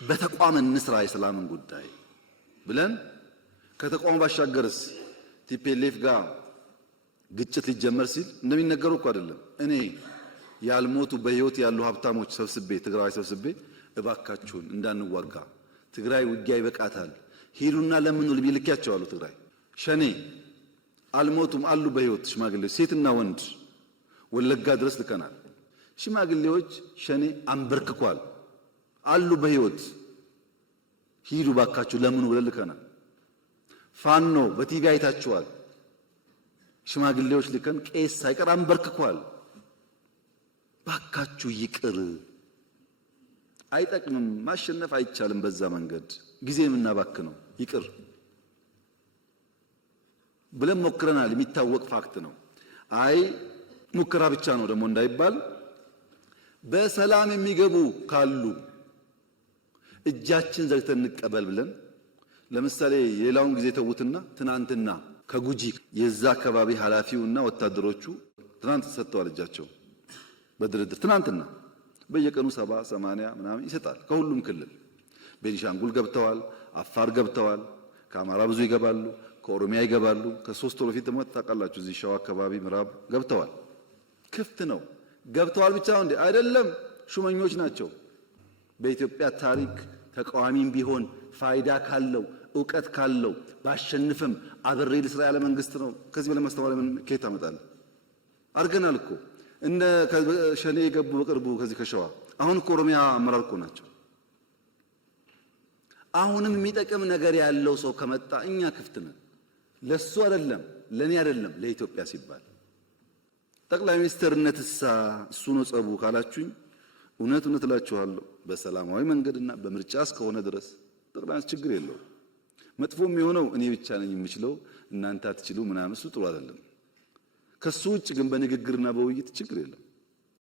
በተቋም እንስራ የሰላምን ጉዳይ ብለን ከተቋሙ ባሻገርስ ቲፒኤልኤፍ ጋር ግጭት ሊጀመር ሲል እንደሚነገረው እኮ አይደለም። እኔ ያልሞቱ በህይወት ያሉ ሀብታሞች ሰብስቤ ትግራይ ሰብስቤ እባካችሁን እንዳንዋጋ ትግራይ ውጊያ ይበቃታል ሂዱና ለምን ነው ልልኪያቸዋለሁ። ትግራይ ሸኔ አልሞቱም አሉ በህይወት ሽማግሌዎች ሴትና ወንድ ወለጋ ድረስ ልከናል። ሽማግሌዎች ሸኔ አንበርክኳል አሉ በህይወት ሂዱ ባካችሁ ለምን ብለን ልከናል። ፋኖ በቲቪ አይታችኋል። ሽማግሌዎች ልከን ቄስ ሳይቀር አንበርክኳል። ባካችሁ ይቅር አይጠቅምም፣ ማሸነፍ አይቻልም። በዛ መንገድ ጊዜ የምናባክነው ይቅር ብለን ሞክረናል። የሚታወቅ ፋክት ነው። አይ ሙከራ ብቻ ነው ደግሞ እንዳይባል በሰላም የሚገቡ ካሉ እጃችን ዘግተን እንቀበል ብለን ለምሳሌ የሌላውን ጊዜ ተውትና ትናንትና ከጉጂ የዛ አካባቢ ኃላፊውና ወታደሮቹ ትናንት ሰጥተዋል እጃቸው በድርድር ትናንትና በየቀኑ 70 80 ምናምን ይሰጣል። ከሁሉም ክልል ቤኒሻንጉል ገብተዋል፣ አፋር ገብተዋል፣ ከአማራ ብዙ ይገባሉ፣ ከኦሮሚያ ይገባሉ። ከ3 ወር በፊት ደግሞ ታውቃላችሁ እዚህ ሸዋ አካባቢ ምዕራብ ገብተዋል። ክፍት ነው። ገብተዋል ብቻ እንዴ አይደለም፣ ሹመኞች ናቸው። በኢትዮጵያ ታሪክ ተቃዋሚም ቢሆን ፋይዳ ካለው ዕውቀት ካለው ባሸንፍም አብሬ ልስራ ያለ መንግስት ነው። ከዚህ በላይ ማስተዋል ምን ከየት አመጣለሁ? አርገናል እኮ እነ ሸኔ የገቡ በቅርቡ ከዚህ ከሸዋ አሁን እኮ ኦሮሚያ አመራር እኮ ናቸው። አሁንም የሚጠቅም ነገር ያለው ሰው ከመጣ እኛ ክፍት ነን። ለሱ አይደለም ለኔ አይደለም ለኢትዮጵያ ሲባል ጠቅላይ ሚኒስትርነትሳ እሱ ነው ጸቡ ካላችሁኝ እውነት እላችኋለሁ በሰላማዊ መንገድና በምርጫ እስከሆነ ድረስ ጠቅላይ ችግር የለውም። መጥፎ የሚሆነው እኔ ብቻ ነኝ የምችለው እናንተ አትችሉ ምናምን እሱ ጥሩ አይደለም። ከሱ ውጭ ግን በንግግርና በውይይት ችግር የለም።